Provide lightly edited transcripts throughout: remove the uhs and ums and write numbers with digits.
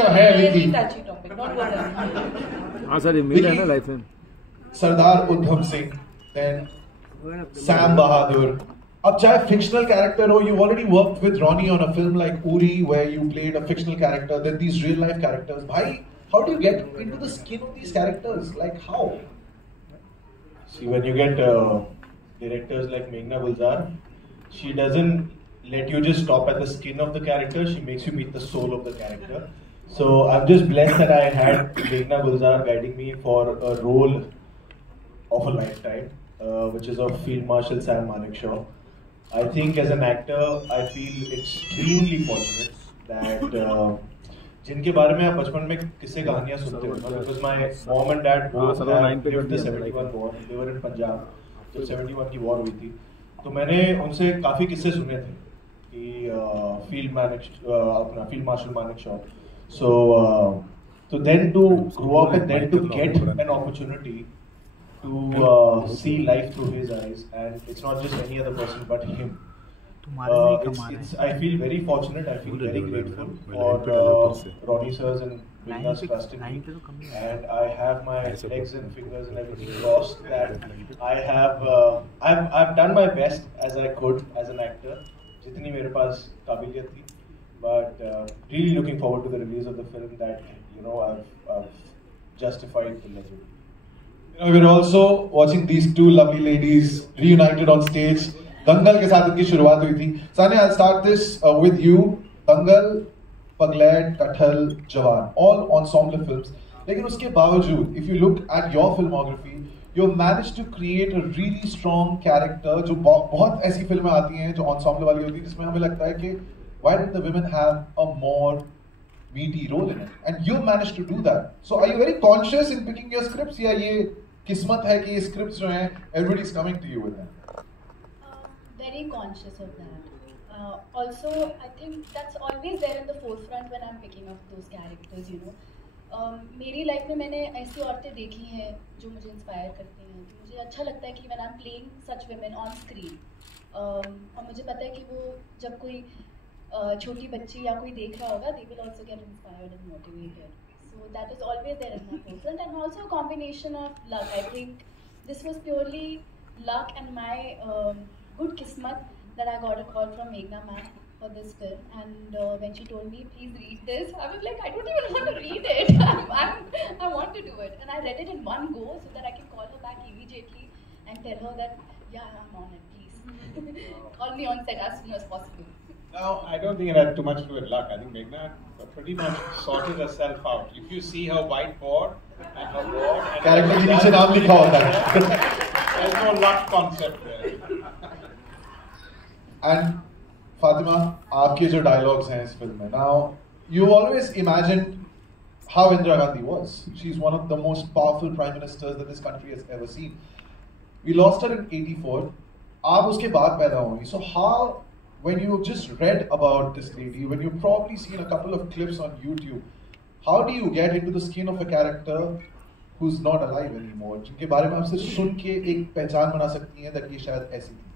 है विकी। हाँ सर, ये मेरा है ना लाइफ में। Sardar Udham Singh, then Sam Bahadur. अब चाहे fictional character हो, you already worked with Ronnie on a film like Uri where you played a fictional character, then these real life characters. Bhai, how do you get into the skin of these characters? Like how? See, when you get directors like Meghna Gulzar, she doesn't let you just stop at the skin of the character, she makes you meet the soul of the character. So I'm just blessed that I had Meghna Gulzar guiding me for a role of a lifetime, which is of Field Marshal Sam Manekshaw. I think as an actor, I feel extremely fortunate that जिनके बारे में आप बचपन में किस्से कहानियाँ सुनते हो, because my mom and dad both have lived the 71 war, they were in Punjab, जब 71 की war हुई थी, तो मैंने उनसे काफ़ी किस्से सुने थे कि Field Marshal Manekshaw. So then to grow up and then to get an opportunity to see life through his eyes, and it's not just any other person but him. I feel very fortunate, I feel very grateful for Ronnie sirs and Meghna's trust in me, and I have my legs and fingers and everything crossed that I've done my best as I could as an actor, जितनी मेरे पास काबिलियत थी, but really looking forward to the release of the film that I've justified the legend. We're also watching these two lovely ladies reunited on stage. दंगल के साथ इनकी शुरुआत हुई थी. Sani, I'll start this with you. दंगल, पगलैट, कटहल, जवान, all ensemble films. लेकिन उसके बावजूद, if you look at your filmography, you've managed to create a really strong character. जो बहुत ऐसी फिल्में आती हैं जो ensemble वाली होती हैं जिसमें हमें लगता है कि why did the women have a more meaty role in it? And you managed to do that. So are you very conscious in picking your scripts? या ये किस्मत है कि ये scripts जो हैं everybody is coming to you with them? Very conscious of that. Also, I think that's always there in the forefront when I'm picking up those characters, मेरी life में मैंने ऐसी औरतें देखी हैं जो मुझे इंस्पायर करती हैं, तो मुझे अच्छा लगता है कि when I'm playing such women on screen, और मुझे पता है कि वो जब कोई छोटी बच्ची या कोई देख रहा होगा, they will also get inspired and motivated. So that is always there in my forefront, and also a combination of luck. I think this was purely luck and my good kismat that I got a call from Meghna ma'am for this film, and when she told me please read this, I was like, I don't even want to read it. I want to do it, and I read it in one go so that I can call her back immediately and tell her that yeah, I'm on it, please call me on set as soon as possible. Now, I don't think it had too much to do with luck. I think Meghna pretty much sorted herself out. If you see her whiteboard and her board and character के नीचे नाम लिखा होता है. There's no luck concept there. And Fatima, आपके जो dialogues हैं इस फिल्म में, now you've always imagined how Indira Gandhi was. She's one of the most powerful prime ministers that this country has ever seen. We lost her in '84. आप उसके बाद पैदा हुई. So how, when you just read about this lady, when you've probably seen a couple of clips on YouTube, how do you get into the skin of a character who's not alive anymore, जिनके बारे में आप सिर्फ सुन के एक पहचान बना सकती हैं that ये शायद ऐसी थी?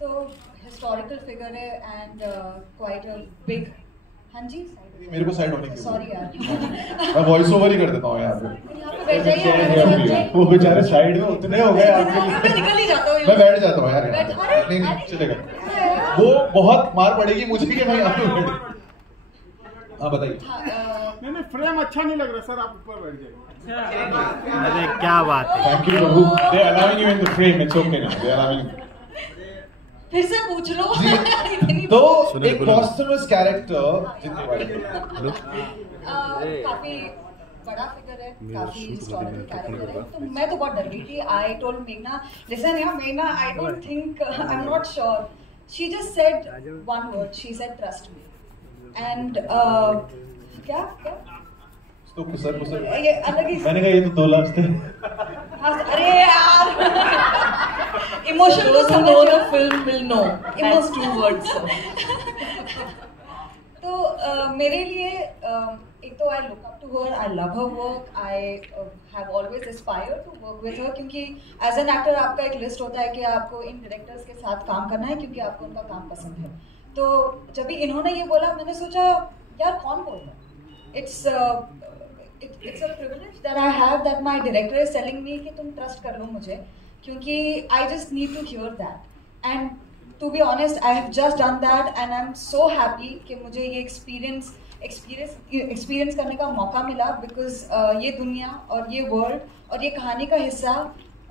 तो historical figure है and quite a big. हाँ जी. मेरे को साइड होने की. Sorry यार. मैं वॉइस ओवर ही कर देता हूँ यहाँ पे. यहाँ पे बैठ जाइए. वो बेचारे साइड में उतने हो गए आपके लिए. मैं निकल ही जाता हूँ. मैं बैठ जाता हूँ यार. नहीं चलेगा. वो बहुत मार पड़ेगी मुझे कि मैं यहाँ पे बैठ. हाँ बताइए. नहीं फ्रेम अच्छा नहीं लग रहा सर, आप ऊपर बैठ जाइए. अरे क्या बात है. Thank you Prabhu. They are allowing you in the frame. It's okay now. They are allowing you. फिर से पूछ लो. तो एक posthumous character जितने बारे काफी बड़ा फिगर है, काफी हिस्टोरिकल कैरेक्टर है, तो मैं तो बहुत डर गई थी. I told Meghna, listen यार Meghna, I don't think, I'm not sure. She just said one word. She said trust me. And क्या तो कुसर ये अलग ही. मैंने कहा ये तो 2 लाख थे. अरे यार इमोशन तो समझ लो. film will know. That's 2 words. तो मेरे लिए एक तो I look up to her, I love her work, I have always aspired to work with her, क्योंकि as an actor आपका एक लिस्ट होता है कि आपको इन डायरेक्टर्स के साथ काम करना है क्योंकि आपको उनका काम पसंद है. तो जब भी इन्होंने ये बोला मैंने सोचा यार कौन बोल रहा है, it's a privilege that I have that my director is telling me कि तुम trust कर लो मुझे, क्योंकि I just need to hear that. And to be honest, I have just done that and I'm so happy कि मुझे ये experience करने का मौका मिला, because ये दुनिया और ये world और ये कहानी का हिस्सा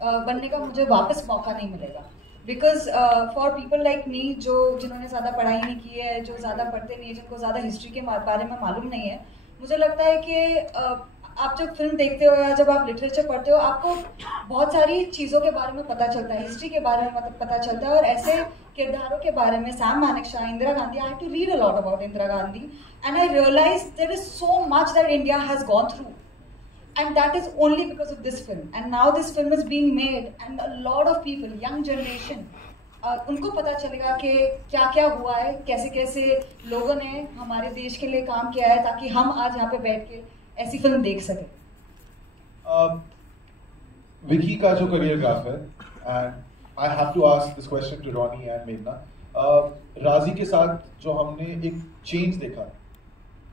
बनने का मुझे वापस मौका नहीं मिलेगा. Because for people like me जिन्होंने ज़्यादा पढ़ाई नहीं की है, जो ज़्यादा पढ़ते नहीं है, जिनको ज़्यादा हिस्ट्री के बारे में मालूम नहीं है, मुझे लगता है कि आप जब फिल्म देखते हो या जब आप लिटरेचर पढ़ते हो, आपको बहुत सारी चीज़ों के बारे में पता चलता है, हिस्ट्री के बारे में पता चलता है, और ऐसे किरदारों के बारे में, Sam Manekshaw, Indira Gandhi, I have to read a lot about Indira Gandhi and I realise there is so much that India has gone through, and that is only because of this film. And now this film is being made and a lot of people, young generation, उनको पता चलेगा कि क्या क्या हुआ है, कैसे कैसे लोगों ने हमारे देश के लिए काम किया है, ताकि हम आज यहाँ पे बैठ के ऐसी फिल्म देख सकें. विकी का जो करियर ग्राफ है, and I have to ask this question to Ronnie and मेघना, राजी के साथ जो हमने एक चेंज देखा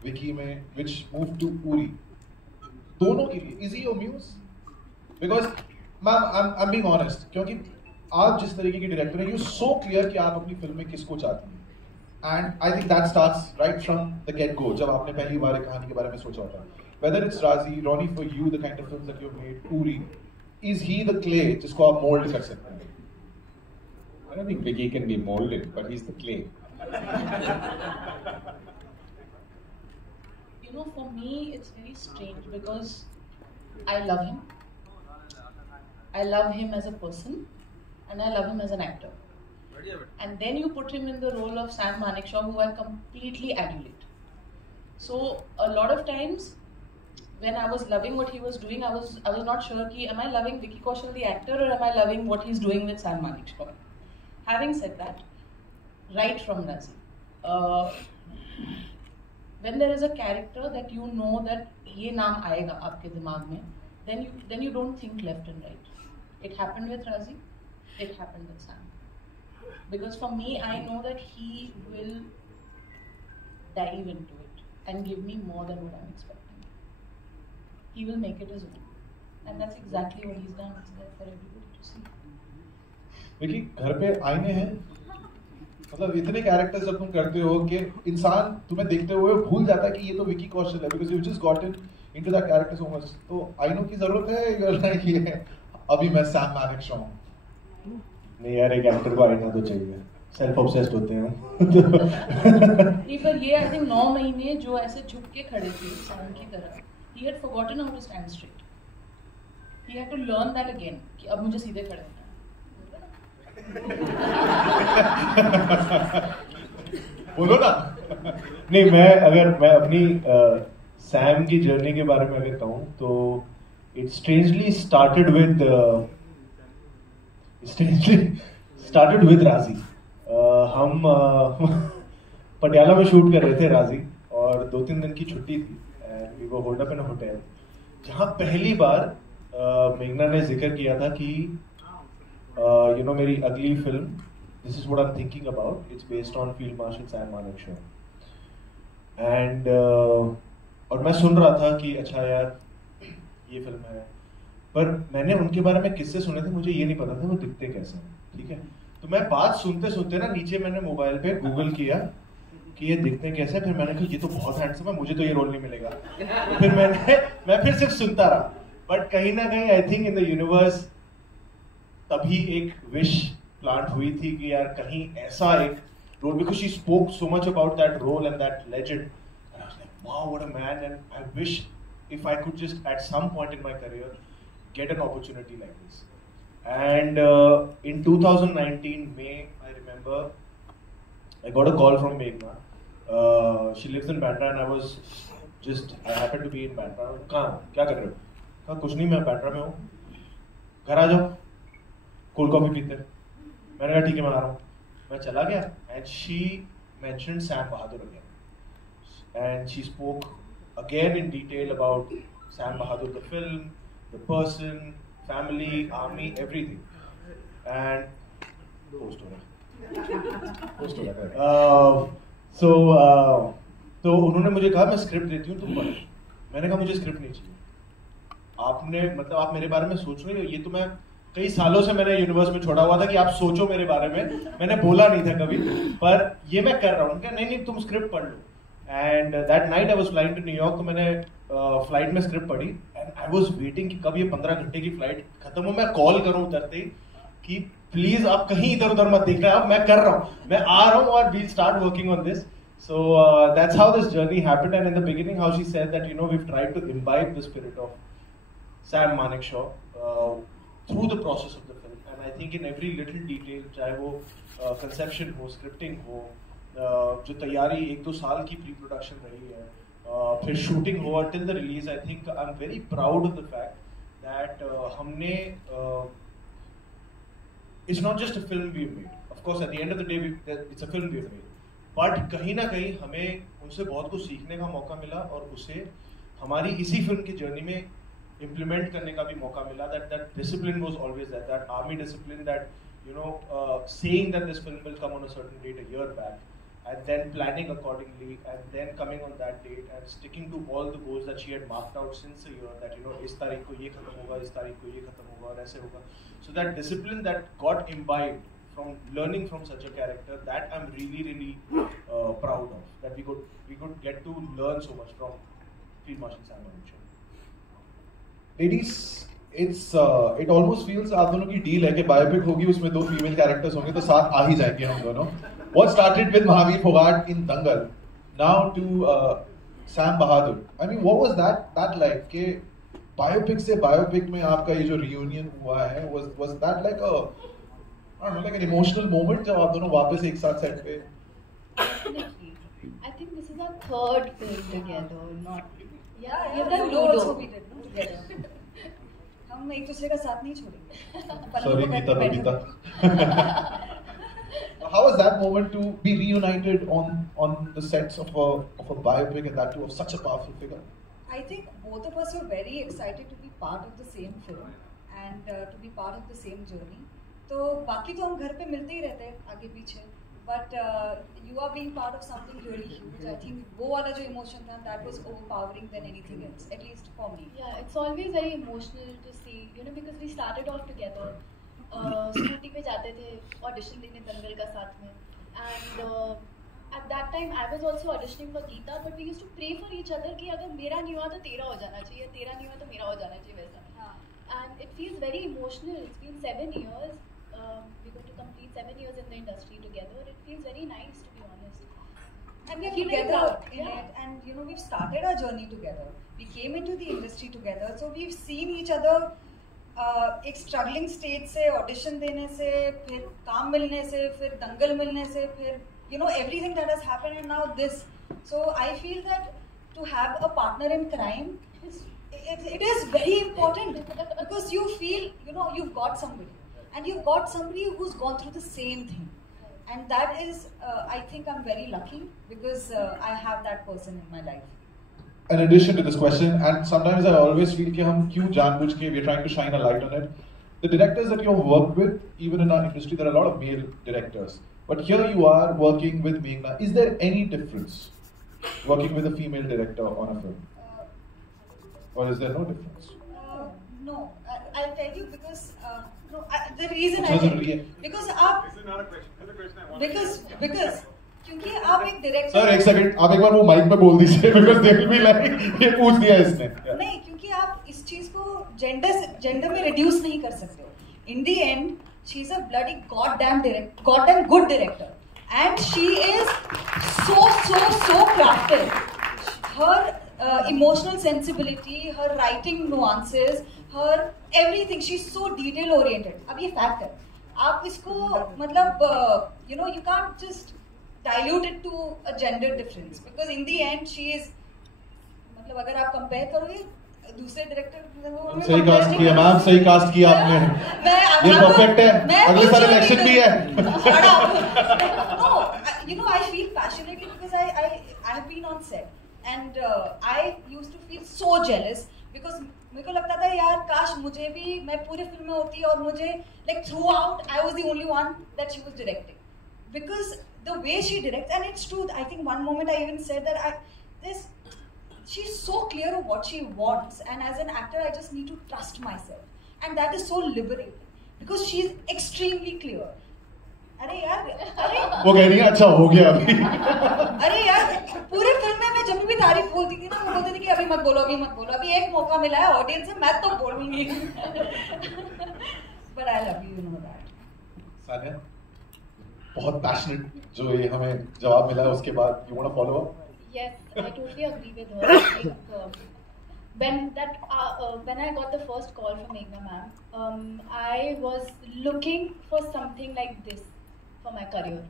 विकी में, विच मूव टू पूरी, दोनों के लिए is he your muse? Because ma'am I am being honest, क्योंकि आप जिस तरीके के डायरेक्टर हैं, यू सो क्लियर कि आप अपनी फिल्म में किसको चाहते हैं, and I think that starts right from the get go, जब आपने पहली बार एक कहानी के बारे में सोचा होता है. वेदर इट्स राजी, Ronnie, for you the kind of films that you have made, पूरी, इज ही द क्ले जिसको आप मोल्ड कर सकते हैं? I don't think Vicky can be molded, but he's the clay. You know, for me, it's very strange because I love him. I love him as a person, and I love him as an actor. And then you put him in the role of Sam Manekshaw, who I completely adulate. So a lot of times, when I was loving what he was doing, I was not sure ki am I loving Vicky Kaushal the actor, or am I loving what he's doing with Sam Manekshaw. Having said that, right from Razi, when there is a character that you know that ये नाम आएगा आपके दिमाग में, then you don't think left and right. It happened with Razi, it happened with Sam. Because for me, I know that he will dive into it and give me more than what I'm expecting. He will make it his own, and that's exactly what he's done. It's there for everybody to see. Vicky, घर पे आईने हैं, मतलब इतने characters जब तुम करते हो कि इंसान तुम्हें देखते हुए भूल जाता है कि ये तो विकी कौशल है, because you just gotten into that character so much. तो आईनों की जरूरत है या नहीं है? अभी मैं सैम मानेकशॉ हूं. नहीं यार, एक एक्टर को आईना तो चाहिए, सेल्फ ऑब्सेस्ड होते हैं. नहीं, पर ये आई थिंक 9 महीने जो ऐसे झुक के खड़े थे सैम की तरह, he had forgotten how to stand straight. He had to learn that again कि अब मुझे सीधे खड़े होना है. बोलो ना. नहीं, मैं अपनी सैम की जर्नी के बारे में अगर कहूँ तो इट स्ट्रेंजली स्टार्टेड विद राजी. हम पटियाला में शूट कर रहे थे राजी, और 2-3 दिन की छुट्टी थी, and we were hold up in a hotel, जहाँ पहली बार मेघना ने जिक्र किया था कि you know, मेरी अगली film, this is what I'm thinking about, it's based on Field Marshal Sam Manekshaw. And और मैं सुन रहा था कि अच्छा यार ये फिल्म है, पर मैंने उनके बारे में किस्से सुने थे, मुझे ये नहीं पता था वो दिखते कैसे हैं. ठीक है, तो मैं बात सुनते सुनते ना नीचे मैंने मोबाइल पे गूगल किया कि ये दिखते कैसे, फिर मैंने कहा ये तो बहुत हैंडसम है, मुझे तो ये रोल नहीं मिलेगा. तो फिर मैं फिर सिर्फ सुनता रहा. बट कहीं ना कहीं I think in the universe तभी एक विश प्लांट हुई थी कि यार कहीं ऐसा एक role, because she spoke so much about that role and that legend, and I was like wow what a man, and I wish if I could just at some point in my career get an opportunity like this. And in 2019 May, I remember I got a call from Meghna. She lives in Bandra and I happened to be in Bandra. कहाँ क्या कर रहे हो? कहा कुछ नहीं, मैं बैंड्रा में हूँ, घर आ जाओ, कोल्ड कॉफी पीते हैं. मैंने कहा ठीक है मैं आ रहा हूँ. मैं चला गया and she mentioned Sam Bahadur again, and she spoke again in detail about Sam Bahadur, the film, the person, family, army, everything. And post ho raha. So तो उन्होंने मुझे कहा मैं स्क्रिप्ट देती हूँ तुम पढ़ो। मैंने कहा मुझे स्क्रिप्ट नहीं चाहिए, आपने मतलब आप मेरे बारे में सोच रहे हो, ये तो मैं कई सालों से मैंने यूनिवर्स में छोड़ा हुआ था कि आप सोचो मेरे बारे में, मैंने बोला नहीं था कभी, पर ये मैं कर रहा हूँ। क्या नहीं नहीं तुम स्क्रिप्ट पढ़ लो। And that night I was flying to New York, तो मैंने फ्लाइट में स्क्रिप्ट पढ़ी एंड आई वाज वेटिंग कि कब ये 15 घंटे की फ्लाइट खत्म हो, मैं कॉल करूँ उतरते ही कि प्लीज आप कहीं इधर उधर मत देखना, अब मैं कर रहा हूँ, मैं आ रहा हूँ और we'll start working on this. So that's how this journey happened, and in the beginning how she said that we've tried to imbibe the spirit of Sam Manekshaw through the process of the film, and I think in every little detail, चाहे वो conception हो, scripting हो, जो तैयारी 1-2 साल की pre-production रही है, फिर shooting हो till the release, I think I'm very proud of the fact that हमने it's not just a film we've made. Of course, at the end of the day, it's a film we've made. But कहीं ना कहीं हमें उनसे बहुत कुछ सीखने का मौका मिला और उसे हमारी इसी फिल्म की जर्नी में इम्प्लीमेंट करने का भी मौका मिला. That discipline was always that army discipline, that saying that this film will come on a certain date a year back and then planning accordingly and then coming on that date and sticking to all the goals that she had marked out since a year, that इस तारीख को ये खत्म होगा, इस तारीख को ये खत्म होगा और ऐसे होगा. So that discipline that got imbibed from learning from such a character, that I'm really proud of, that we could get to learn so much from Field Marshal Sam Manekshaw. Ladies, it almost feels आप दोनों की deal है कि biopic होगी, उसमें 2 female characters होंगे तो साथ आ ही जाएंगे हम दोनों. What started with Mahavir Fogart in Dangal, now to Sam Bahadur. I mean, what was that like? कि बायोपिक से बायोपिक में आपका ये जो reunion हुआ है, was that like a, I don't know, like an emotional moment जब आप दोनों वापस एक साथ सेट पे? Definitely. I think this is our 3rd film together, not. Yeah, we've done Ludo Ludo. also we did together. हम एक दूसरे का साथ नहीं छोड़ेंगे. Sorry, Geeta, Geeta. How was that moment to be reunited on the sets of a biopic, and that too of such a powerful figure? I think both of us were very excited to be part of the same film and to be part of the same journey. तो बाकी तो हम घर पे मिलते ही रहते हैं आगे पीछे, but you are being part of something really huge. I think वो वाला जो emotion था, that was overpowering than anything else, at least for me. Yeah, it's always very emotional to see, because we started off together. Scooty पे जाते थे audition देने दंगल का साथ में, and at that time I was also auditioning for Geeta, but we used to pray for each other कि अगर मेरा नहीं हुआ तो तेरा हो जाना चाहिए, तेरा नहीं हुआ तो मेरा हो जाना चाहिए, वैसा. And it feels very emotional. It's been 7 years. We going to complete 7 years in the industry together. It feels very nice, to be honest. And we're together in it, and we've started our journey together. We came into the industry together, so we've seen each other. एक struggling stage से audition देने से, फिर काम मिलने से, फिर दंगल मिलने से, फिर everything that has happened, and now this. So I feel that to have a partner in crime it is very important, because you feel you've got somebody, and you've got somebody who's gone through the same thing, and that is I think I'm very lucky, because I have that person in my life. In addition to this question, and sometimes I always feel कि हम क्यों जानबूझ के we're trying to shine a light on it. The directors that you've worked with, even in our industry, there are a lot of male directors. But here you are working with Meghna. Is there any difference working with a female director on a film? Or is there no difference? No, I'll tell you, because the reason because आप. This is not a question. This is a question I want. Because क्योंकि आप एक director. Sir एक second, आप एक बार वो mic पे बोल दीजिए, because they will be like ये पूछ दिया इसने. नहीं, क्योंकि आप इस चीज को जेंडर में रिड्यूस नहीं कर सकते हो. In the end, she is a bloody goddamn good director, and she is so crafted. Her emotional sensibility, her writing nuances, her everything, she's so detail oriented. अब ये fact है. आप इसको मतलब you can't just dilute it to a gender difference, because in the end she is, मतलब अगर आप compare करोगे दूसरे डायरेक्टर, सही कास्ट किया मैम, सही कास्ट किया आपने. ये परफेक्ट है, अगले साल इलेक्शन भी है. No, I feel passionately, because I have been on set, and I used to feel so jealous, because मेरे को लगता था यार काश मुझे भी, मैं पूरे फिल्म में होती और मुझे like throughout I was the only one that she was directing. because the way she directs, and it's true. I think one moment I even said that she's so clear of what she wants, and as an actor, I just need to trust myself, and that is so liberating because she's extremely clear. अरे यार, वो कह रही है अच्छा हो गया अभी। अरे यार, पूरे फिल्म में मैं जब भी तारीफ बोलती थी ना, मैं बोलती थी कि अभी मत बोलो, अभी एक मौका मिला है ऑडियंस से, मैं तो बोलूंगी। But I love you, you know that. Sania, बहुत passionate जो ये हमें जवाब मिला है उसके बाद, you want to follow up? Yes, I totally agree with her. I think, when I got the first call from Meghna ma'am, I was looking for something like this for my career.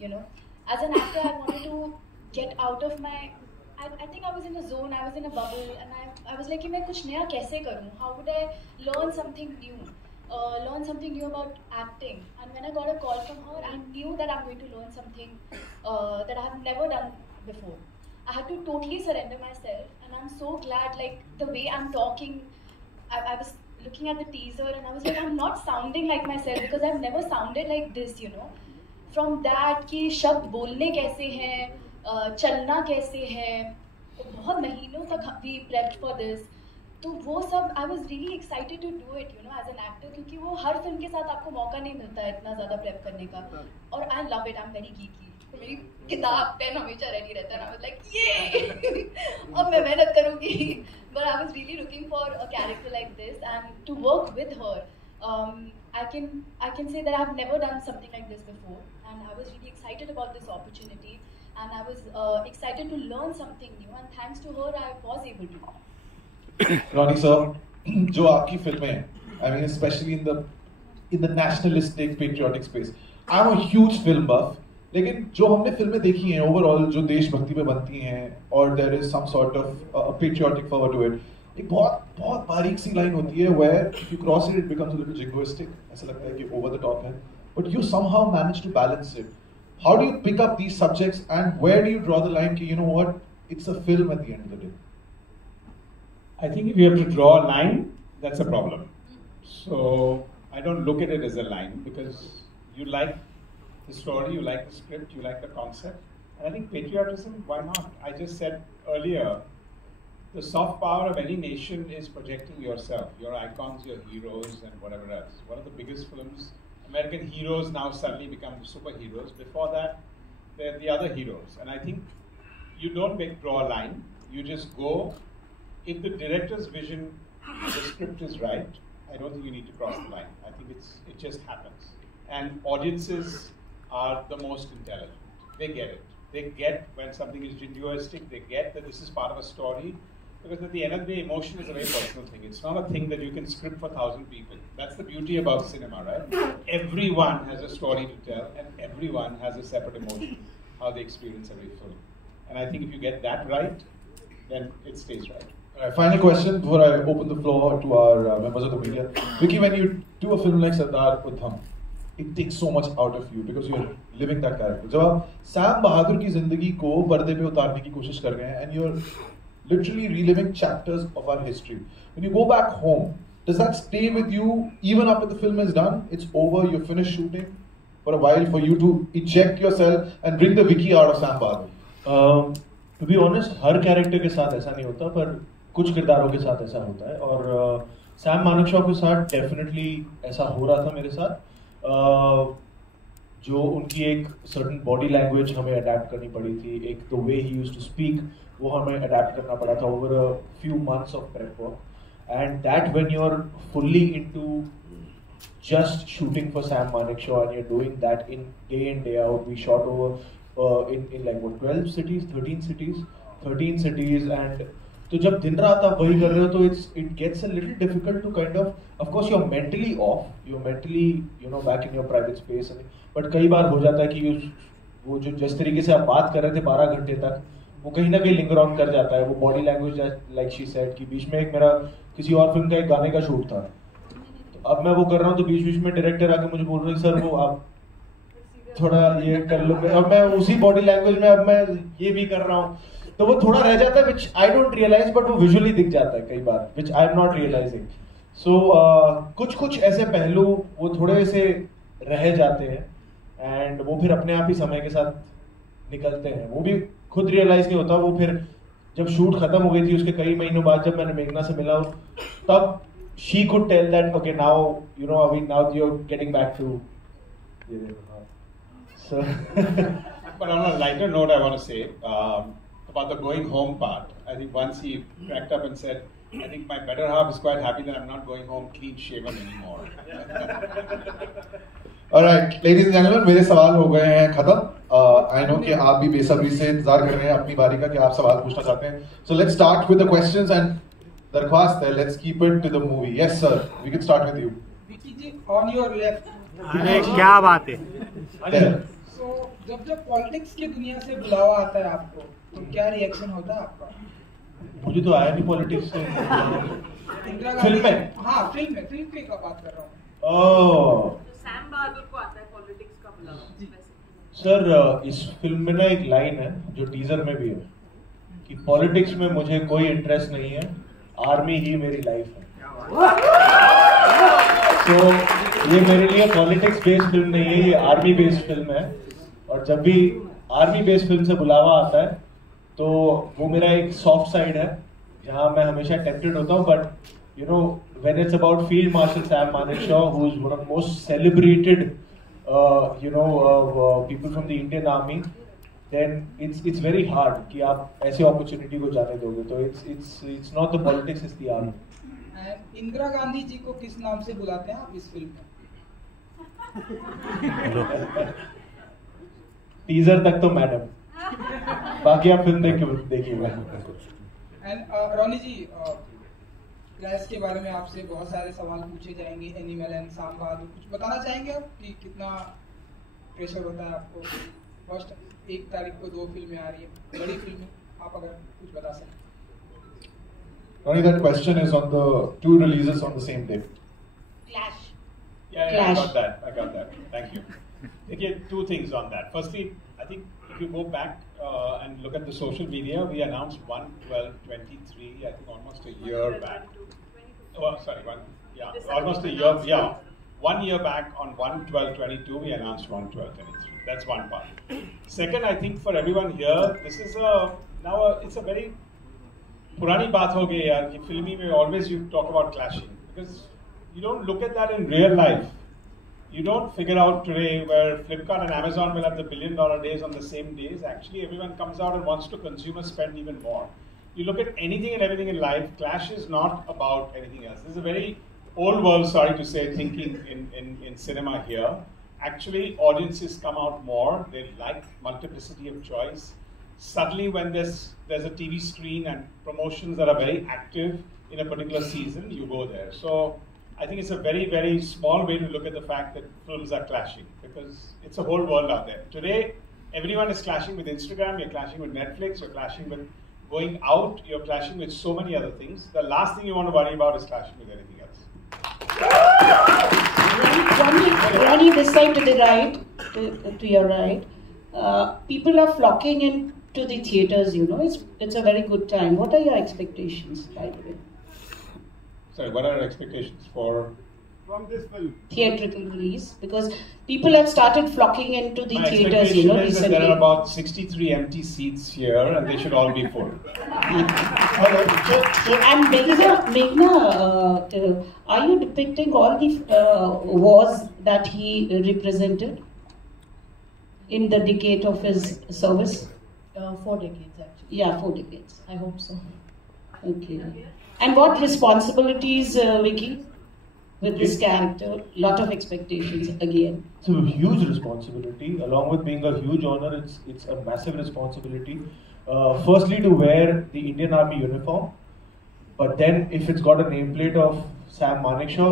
You know, as an actor, I wanted to get out of my. I think I was in a zone. I was in a bubble, and I was like, कि मैं कुछ नया कैसे करूँ? How would I learn something new? Learn something new about acting. And when I got a call from her, I knew that I'm going to learn something that I have never done before. I had to totally surrender myself, and I'm so glad, like, the way I'm talking. I was looking at the teaser, and I was like, I'm not sounding like myself because I've never sounded like this, you know. From that, कि शब्द बोलने कैसे हैं, चलना कैसे है, बहुत महीनों तक we prepped for this. तो वो सब I was really excited to do it, you know, as an actor, क्योंकि वो हर फिल्म के साथ आपको मौका नहीं मिलता है इतना ज़्यादा prep करने का. और I love it, I'm very geeky. मेरी किताब पेन हमेशा रेडी रहता है. I was like, ये अब मैं मेहनत करूँगी. But I was really looking for a character like this, and to work with her, I can say that I have never done something like this before, and I was really excited about this opportunity, and I was excited to learn something new, and thanks to her, I was able to. Ronnie sir, जो आपकी फिल्में हैं, I mean especially in the nationalistic patriotic space, I'm a huge film buff. लेकिन जो हमने फिल्में देखी हैं ओवरऑल जो देशभक्ति पे बनती हैं और there is some sort of patriotic for to it, एक बहुत बारीक सी लाइन होती है where if you cross it becomes a little jingoistic, ऐसा लगता है कि ओवर द टॉप है, but you somehow manage to balance it. How do you pick up these subjects and where do you draw the line कि you know what, it's a film at the end of the day? I think if you have to draw a line, that's a problem. So I don't look at it as a line because you like the story, you like the script, you like the concept. And I think patriotism, why not? I just said earlier, the soft power of any nation is projecting yourself, your icons, your heroes, and whatever else. One of the biggest films, American heroes now suddenly become superheroes. Before that, they're the other heroes. And I think you don't draw a line, you just go. If the director's vision, the script is right, I don't think you need to cross the line. I think it just happens. And audiences are the most intelligent. They get it. They get when something is jingoistic, they get that this is part of a story. Because at the end of the day, emotion is a very personal thing. It's not a thing that you can script for 1,000 people. That's the beauty about cinema, right? Everyone has a story to tell, and everyone has a separate emotion, how they experience every film. And I think if you get that right, then it stays right. Alright, final question before I open the floor to our members of the media. Vicky, when you do a film like Sardar Uddham, it takes so much out of you because you're living that character. जब आप Sam बहादुर की जिंदगी को पर्दे पे उतारने की कोशिश कर रहे हैं and you're literally reliving chapters of our history. When you go back home, does that stay with you even after the film is done? It's over, you finish shooting for a while for you to eject yourself and bring the Vicky out of Sam Bahadur. To be honest, her character के साथ ऐसा नहीं होता, पर कुछ किरदारों के साथ ऐसा होता है. और सैम मानेकशॉ के साथ डेफिनेटली ऐसा हो रहा था मेरे साथ. जो उनकी एक सर्टन बॉडी लैंग्वेज हमें अडेप्ट करनी पड़ी थी, एक the way he used to speak, वो हमें अडेप्ट करना पड़ा था over a few months of prep work. And that when you are fully into just shooting for Sam Manekshaw and you're doing that in day out. We shot over in like what 12 cities, 13 cities, and तो जब दिन रात आप वही कर रहे हो तो it gets a little difficult to kind of course you're mentally off, you're mentally back in your private space, but कई बार हो जाता है कि वो जो जिस तरीके से आप बात कर रहे थे 12 घंटे तक, वो कहीं ना कहीं लिंगर ऑन कर जाता है. वो body language like she said कि बीच में एक मेरा किसी और फिल्म का एक गाने का शूट था, तो अब मैं वो कर रहा हूँ तो बीच में डायरेक्टर आके मुझे बोल रहे हैं सर वो आप थोड़ा ये कर लो, अब मैं उसी बॉडी लैंग्वेज में अब मैं ये भी कर रहा हूँ, तो वो थोड़ा रह जाता है विच आई डोंट रियलाइज, बट वो विजुअली दिख जाता है कई बार विच आई एम नॉट रियलाइजिंग. सो कुछ ऐसे पहलू वो थोड़े से रह जाते हैं, एंड वो फिर अपने आप ही समय के साथ निकलते हैं, वो भी खुद रियलाइज नहीं होता। वो फिर जब शूट खत्म हो गई थी उसके कई महीनों बाद जब मैंने मेघना से मिला तब she could tell that okay now you know now you're getting back to so But on a lighter note, I want to say about the going home part. I think once he cracked up and said, I think my better half is quite happy that I'm not going home clean shaven anymore. Alright, ladies and gentlemen, मेरे सवाल हो गए हैं खत्म. I know कि आप भी बेसब्री से इंतजार कर रहे हैं अपनी बारी का कि आप सवाल पूछना चाहते हैं. So let's start with the questions and दरख्वास्त है, let's keep it to the movie. Yes sir, we can start with you. Vicky ji, on your left. अरे क्या बात है. So जब पॉलिटिक्स की दुनिया से बुलावा आता है आपको, तो क्या रिएक्शन होता है आपका? मुझे तो आया नहीं पॉलिटिक्स से. फिल्म में? हाँ, फिल्म की का बात कर रहा हूँ. ओह. सैम बहादुर को आता है पॉलिटिक्स का बुलावा. सर इस फिल्म में ना एक लाइन है जो टीजर में भी है कि पॉलिटिक्स में मुझे कोई इंटरेस्ट नहीं है, आर्मी ही मेरी लाइफ है. तो ये मेरे लिए पॉलिटिक्स बेस्ड फिल्म नहीं है, ये आर्मी बेस्ड फिल्म है. और जब भी आर्मी बेस्ड फिल्म से बुलावा आता है तो वो मेरा एक सॉफ्ट साइड है जहाँ मैं हमेशा टेम्पटेड होता हूँ. But you know when it's about field marshal Sam Manekshaw who is one of the most celebrated people from the Indian Army, then it's very hard कि आप ऐसे opportunity को जाने दोगे. तो it's not the politics, it's the army. And Indira Gandhi ji को किस नाम से बुलाते हैं आप इस फिल्म में? टीजर तक तो मैडम, बाकी आप फिल्म देखिएगा. And रोनी जी, क्लैश के बारे में आपसे बहुत सारे सवाल पूछे जाएंगे. एनिमल एंड सैम बहादुर, कुछ बताना चाहेंगे आप कि कितना प्रेशर होता है आपको? फर्स्ट 1 तारीख को 2 फिल्में आ रही है, बड़ी फिल्में, आप अगर कुछ बता सकें. Only that question is on the 2 releases on the same day. Clash. Yeah, I got that. Thank you. Again, 2 things on that. Firstly, I think if you go back and look at the social media, we announced 1/12/23, I think almost a year back. Oh, sorry, almost a year. Yeah, 1 year back on 1/12/22, we announced 1/12/23. That's one part. Second, I think for everyone here, this is it's a very purani baat ho gayi yaar ki filmi mein always you talk about clashing, because you don't look at that in real life. You don't figure out today where Flipkart and Amazon will have the $1 billion days on the same days. Actually, everyone comes out and wants to consumer spend even more. You look at anything and everything in life, clash is not about anything else. This is a very old world, sorry to say, thinking in cinema here. Actually, audiences come out more. They like multiplicity of choice. Suddenly, when there's a TV screen and promotions that are very active in a particular season, you go there. So I think it's a very, very small way to look at the fact that films are clashing, because it's a whole world out there. Today, everyone is clashing with Instagram, you're clashing with Netflix, you're clashing with going out, you're clashing with so many other things. The last thing you want to worry about is clashing with anything else. Ronnie, this side to the right, to your right, people are flocking into the theatres, you know, it's a very good time. What are your expectations, by the way? Sorry, what are our expectations from this film? Theatrical release, because people have started flocking into the My theatres, you know, expectation is that recently. there are about 63 empty seats here, and they should all be full. And Meghna, are you depicting all the wars that he represented in the decade of his service? 4 decades actually. Yeah, 4 decades. I hope so. Okay. And what responsibilities, Vicky, with this character? Lot of expectations again. It's a huge responsibility. Along with being a huge honor, it's a massive responsibility. Firstly, to wear the Indian Army uniform, but then if it's got a nameplate of Sam Manekshaw,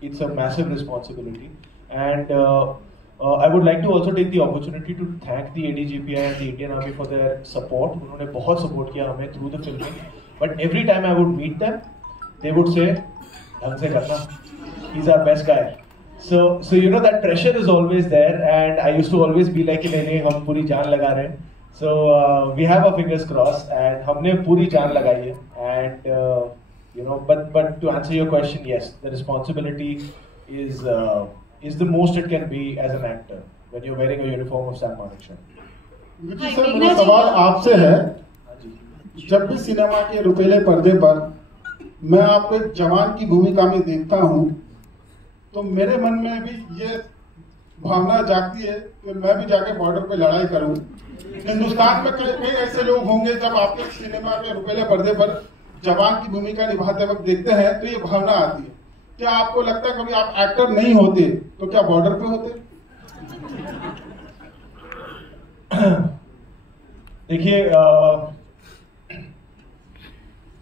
it's a massive responsibility. And I would like to also take the opportunity to thank the ADGPI and the Indian Army for their support. उन्होंने बहुत support किया हमें through the filming. But every time I would meet them, they would say, "ढंग से करना, he's our best guy." So you know that pressure is always there, and I used to always be like, नहीं हम पूरी जान लगा रहे हैं. So we have our fingers crossed, and हमने पूरी जान लगाई है. And you know, but to answer your question, yes, the responsibility is the most it can be as an actor. when you're wearing a uniform of Sam Manekshaw? Vicky sir, मेरा सवाल आपसे है, जब भी सिनेमा के रुपीले पर्दे पर मैं आपको एक जवान की भूमिका में देखता हूं, तो मेरे मन में भी ये भावना जागती है कि मैं भी जाके बॉर्डर पे लड़ाई करूं। हिंदुस्तान में कई ऐसे लोग होंगे, जब आपके सिनेमा के रुपीले पर्दे पर जवान की भूमिका निभाते वक्त देखते हैं तो ये भावना आती है। क्या आपको लगता है कभी आप एक्टर नहीं होते तो क्या बॉर्डर पे होते? देखिए,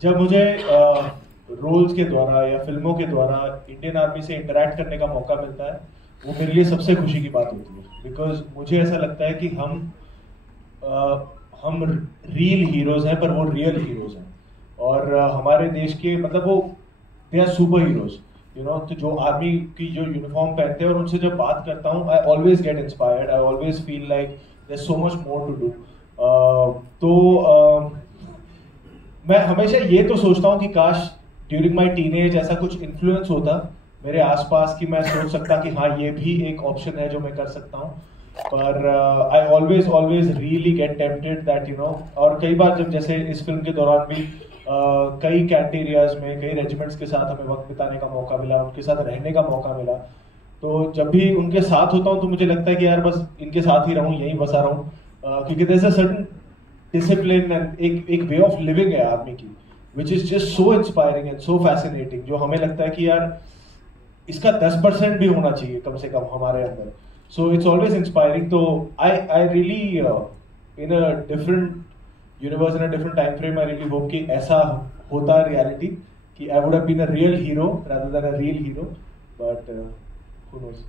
जब मुझे रोल्स के द्वारा या फिल्मों के द्वारा इंडियन आर्मी से इंटरैक्ट करने का मौका मिलता है, वो मेरे लिए सबसे खुशी की बात होती है। बिकॉज मुझे ऐसा लगता है कि हम रियल हीरोज हैं, पर वो रियल हीरोज हैं। और हमारे देश के मतलब वो they are superheroes, you know. तो जो आर्मी की जो यूनिफॉर्म पहनते हैं और उनसे जब बात करता हूँ, I always get inspired, I always feel like there so much more to do. मैं हमेशा ये तो सोचता हूँ कि काश ड्यूरिंग माई टीनेज ऐसा कुछ इन्फ्लुएंस होता मेरे आसपास कि मैं सोच सकता कि हाँ ये भी एक ऑप्शन है जो मैं कर सकता हूँ। पर I always really get tempted that, you know. और कई बार जब जैसे इस फिल्म के दौरान भी कई कैंट एरियाज में कई रेजिमेंट्स के साथ हमें वक्त बिताने का मौका मिला, उनके साथ रहने का मौका मिला। तो जब भी उनके साथ होता हूँ तो मुझे लगता है कि यार बस इनके साथ ही रहूँ, यहीं बसा रहूँ, क्योंकि there is a certain discipline and एक वे ऑफ लिविंग है आर्मी की, which is just so inspiring and so fascinating, जो हमें लगता है कि यार इसका 10% भी होना चाहिए कम से कम हमारे अंदर। So it's always inspiring. तो I really in a different universe, in a different time frame, I really hope कि ऐसा होता रियलिटी, कि I would have been a real hero rather than a real hero, but who knows.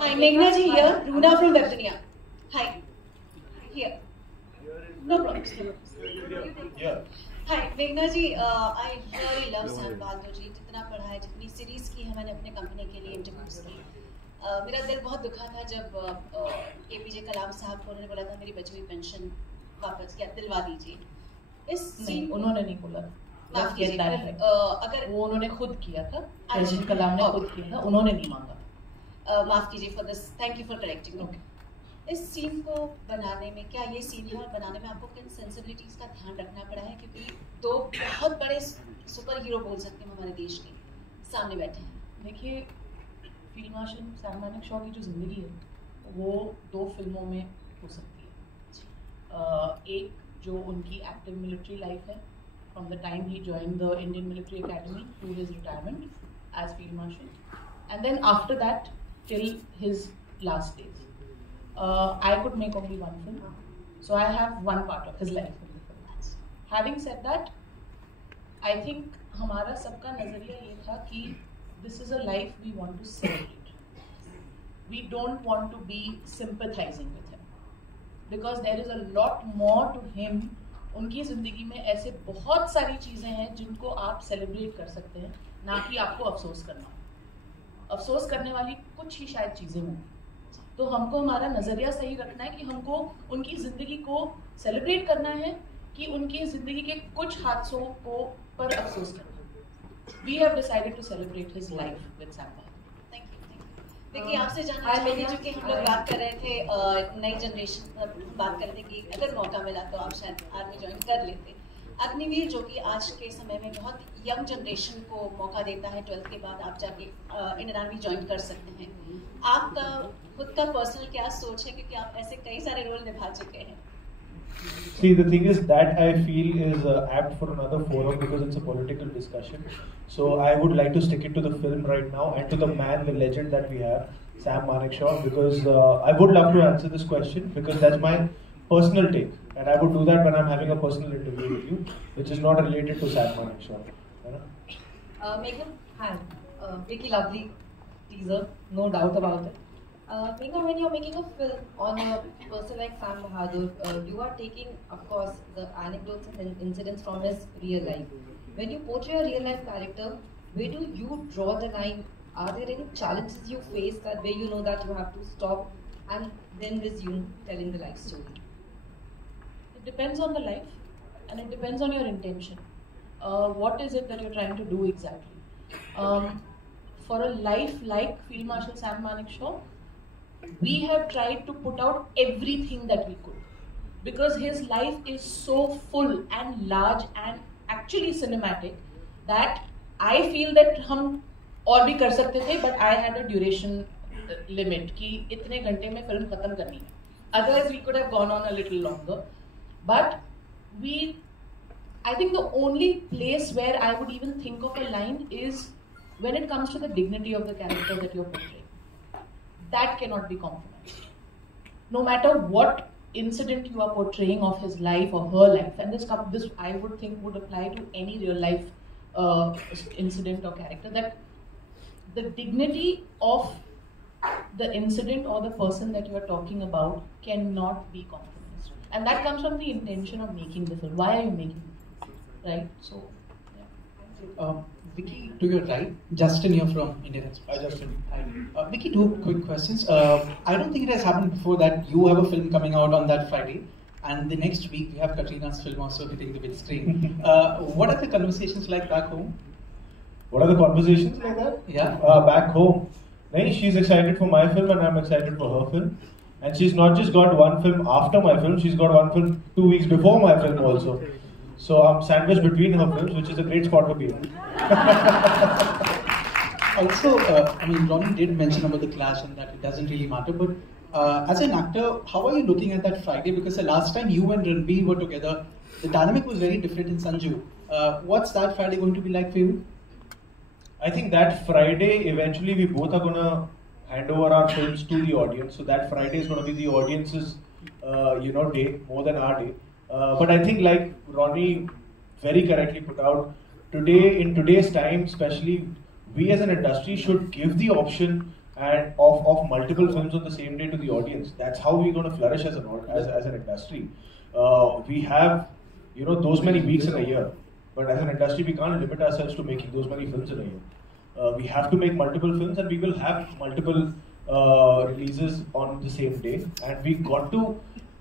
Hi, Meghna ji here, Runa from Webdunia. Hi. Here. No problem. Yeah. Hi, Meghna ji, I really love Sam Bahadur ji. जितना पढ़ा है, जितनी series की है मैंने अपने company के लिए इंटरव्यूज की, मेरा दिल बहुत दुखा था जब APJ कलाम साहब को उन्होंने बोला था मेरी बची हुई पेंशन वापस क्या दिलवा दीजिए। इस सीन उन्होंने नहीं बोला, माफ कीजिए, अगर वो उन्होंने खुद किया था, प्रेसिडेंट कलाम ने खुद किया था, उन्होंने नहीं मांगा। माफ कीजिए for this, thank you for correcting. Okay, इस सीन को बनाने में, क्या ये सीन बनाने में आपको किन सेंसिबिलिटीज का ध्यान रखना पड़ा है? क्योंकि दो बहुत बड़े सुपर हीरो बोल सकते हैं हमारे देश के सामने बैठे हैं। देखिए, फील्ड मार्शल सैम मानेकशॉ की जो ज़िंदगी है वो 2 फिल्मों में हो सकती है। एक जो उनकी एक्टिव मिलिट्री लाइफ है, from the time he join the Indian Military Academy to his retirement as field marshal, and then after that till his last days. I could make only one film, so I have one part of his life in the film. Having said that, I think हमारा सबका नजरिया ये था कि this is a life we want to celebrate. We don't want to be sympathizing with him because there is a lot more to him. उनकी जिंदगी में ऐसे बहुत सारी चीजें हैं जिनको आप सेलिब्रेट कर सकते हैं, ना कि आपको अफसोस करना हो। अफसोस करने वाली कुछ ही शायद चीजें होंगी। तो हमको हमारा नज़रिया सही रखना है कि हमको उनकी ज़िंदगी को सेलिब्रेट करना है कि उनकी ज़िंदगी के कुछ हादसों को पर अफसोस करना है। We have decided to celebrate his life with Sam Bahadur. Thank you. Vicky, आपसे जानना चाहेंगे, क्योंकि हम लोग बात कर रहे थे नई जनरेशन पर, बात करते कि अगर मौका मिला तो आप शायद आर्मी ज्वाइन कर लेते। अग्निवीर जो कि आज के समय में बहुत यंग जनरेशन को मौका देता है, 12th के बाद आप जाके इंडियन आर्मी ज्वाइन कर सकते हैं। आपका खुद का पर्सनल क्या सोच है, क्योंकि आप ऐसे कई सारे रोल निभा चुके हैं? See, the thing is that I feel is apt for another forum because it's a political discussion. So I would like to stick it to the film right now and to the man, the legend that we have, Sam Manekshaw, because I would love to answer this question because that's my personal take, and I would do that when I'm having a personal interview with you, which is not related to Sam Manekshaw. Meghna? Hi. Vicky, lovely teaser, no doubt about it. Meghna, when you're making a film on a person like Sam Bahadur, you are taking, of course, the anecdotes and incidents from his real life. When you portray a real life character, where do you draw the line? Are there any challenges you face that where you know that you have to stop and then resume telling the life story? It depends on the life, and it depends on your intention. What is it that you're trying to do exactly? For a life like Field Marshal Sam Manekshaw, we have tried to put out everything that we could. Because his life is so full and large and actually cinematic that I feel that हम और भी कर सकते थे, but I had a duration limit कि इतने घंटे में फिल्म खत्म करनी है. Otherwise we could have gone on a little longer. But I think the only place where I would even think of a line is when it comes to the dignity of the character that you're portraying. That cannot be compromised. No matter what incident you are portraying of his life or her life, and this I would think would apply to any real life incident or character, that the dignity of the incident or the person that you are talking about cannot be compromised. And that comes from the intention of making the film. Why are you making the film? Right? So, yeah. Vicky, to your right, Justin here from Indian Express. Hi, Justin. Hi. Vicky, two quick questions. I don't think it has happened before that you have a film coming out on that Friday, and the next week we have Katrina's film also hitting the big screen. What are the conversations like back home? What are the conversations like that? Yeah. Back home. No, she's excited for my film and I'm excited for her film. And she's not just got one film after my film, she's got one film 2 weeks before my film also. So I'm sandwiched between her films, which is a great spot to be in. Also, I mean, Ronnie did mention about the clash and that it doesn't really matter, but as an actor, how are you looking at that Friday? Because the last time you and Ranbir were together, the dynamic was very different in Sanju. What's that Friday going to be like for you? I think that Friday, eventually we both are going to hand over our films to the audience. So that Friday is going to be the audience's, day, more than our day. But I think like Ronnie very correctly put out, in today's time, especially, we as an industry should give the option of multiple films on the same day to the audience. That's how we're going to flourish as an industry. We have, those many weeks in a year. But as an industry, we can't limit ourselves to making those many films in a year. We have to make multiple films, and we will have multiple releases on the same day. And we got to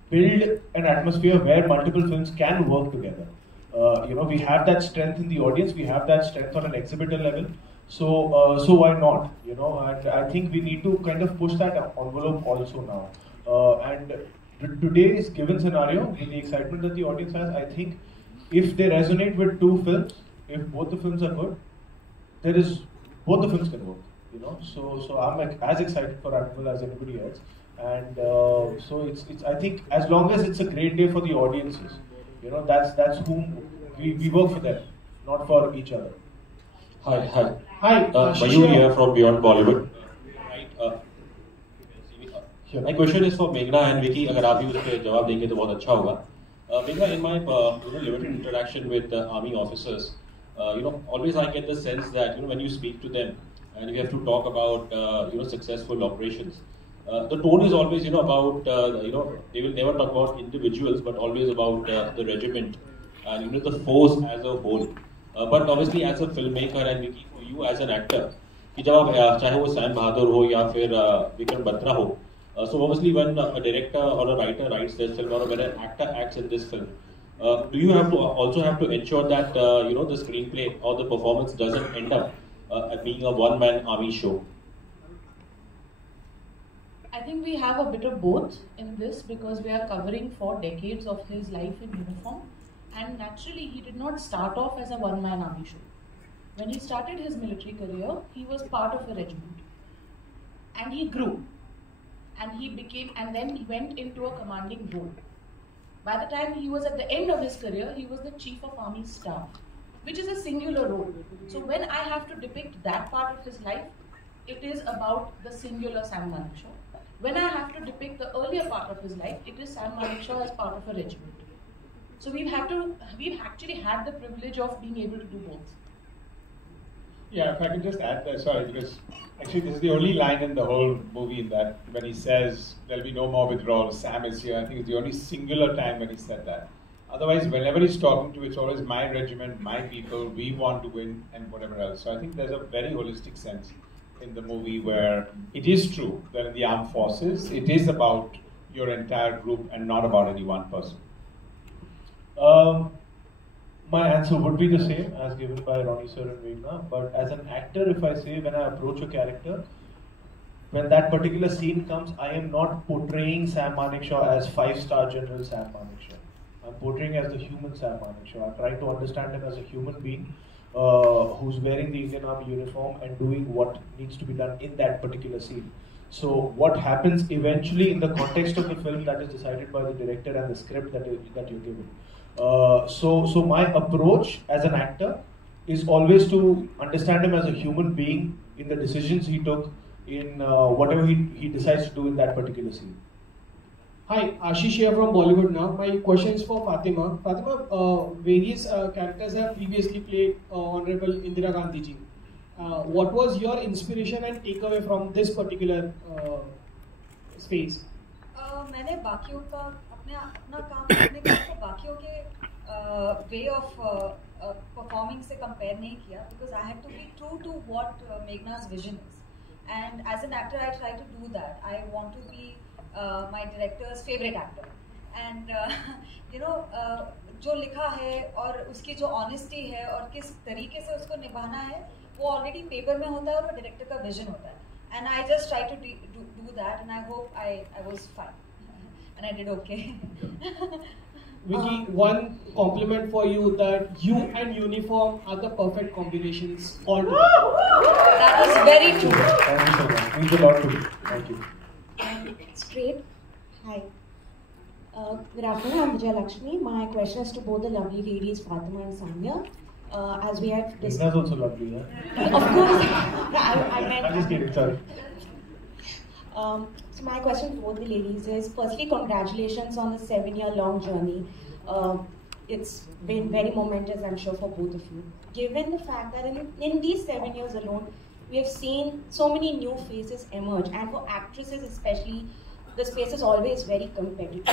build an atmosphere where multiple films can work together. We have that strength in the audience. We have that strength on an exhibitor level. So why not? And I think we need to kind of push that envelope also now. And with today's given scenario, with the excitement that the audience has, I think if they resonate with two films, if both the films are good, both the films can work. So I'm as excited for Animal as anybody else, and so it's I think as long as it's a great day for the audiences, that's whom we work for them, not for each other. Hi. Mayur here from Beyond Bollywood. Right. My question is for Meghna and Vicky. अगर आप भी उस पे जवाब देंगे तो बहुत अच्छा होगा. Meghna, in my limited interaction with army officers, always I get the sense that when you speak to them and you have to talk about successful operations, the tone is always about they will never talk about individuals but always about the regiment and the force as a whole. But obviously as a filmmaker and Vicky, for you as an actor, कि जब आप चाहे वो Sam बहादुर हो या फिर विक्रम बत्रा हो, so obviously when a director or a writer writes this film or when an actor acts in this film, do you also have to ensure that the screenplay or the performance doesn't end up being a one-man army show? I think we have a bit of both in this because we are covering 4 decades of his life in uniform, and naturally he did not start off as a one-man army show. When he started his military career, he was part of a regiment and he grew. And then he went into a commanding role. By the time he was at the end of his career, he was the Chief of Army Staff, which is a singular role. So when I have to depict that part of his life, it is about the singular Sam Manekshaw. When I have to depict the earlier part of his life, it is Sam Manekshaw as part of a regiment. So we've actually had the privilege of being able to do both. Yeah, if I can just add that, sorry, because actually this is the only line in the whole movie in that when he says there'll be no more withdrawal, Sam is here. I think it's the only singular time when he said that. Otherwise, whenever he's talking to, it's always my regiment, my people, we want to win, and whatever else. So I think there's a very holistic sense in the movie where it is true that in the armed forces, it is about your entire group and not about any one person. My answer would be the same as given by Ronnie sir and Meghna, but as an actor, if I say when I approach a character, when that particular scene comes, I am not portraying Sam Manekshaw as 5-star General Sam Manekshaw. I'm portraying as the human Sam Manekshaw. I'm trying to understand him as a human being who's wearing the Indian Army uniform and doing what needs to be done in that particular scene. So what happens eventually in the context of the film, that is decided by the director and the script that you're given. So my approach as an actor is always to understand him as a human being in the decisions he took, in whatever he decides to do in that particular scene. Hi, Ashish here from Bollywood now. My question is for Fatima. Fatima, various characters have previously played Honorable Indira Gandhi ji. What was your inspiration and takeaway from this particular space? मैंने बाकियों का अपना काम को बाकियों के way of performing से compare नहीं किया, because I had to be true to what Meghna's vision is, and as an actor I try to do that. I want to be my director's favorite actor, and जो लिखा है और उसकी जो honesty है और किस तरीके से उसको निभाना है वो ऑलरेडी पेपर में होता है और वो डायरेक्टर का विजन होता है, and I just try to do that, and I hope I was fine and I did okay. Vicky, one compliment for you, that you and uniform are the perfect combinations all together. That is very true. Thank you so much. Means a lot to me. Thank you. Straight. Hi. Good afternoon, I'm Vijay Lakshmi. My question is to both the lovely ladies, Fatima and Sanya. As we have discussed. Meghna's also lovely, yeah? Of course. I meant. I'm just kidding, sorry. So my question to both the ladies is, firstly, congratulations on the 7-year-long journey. It's been very momentous, I'm sure, for both of you. Given the fact that in these 7 years alone, we have seen so many new faces emerge, and for actresses especially, the space is always very competitive.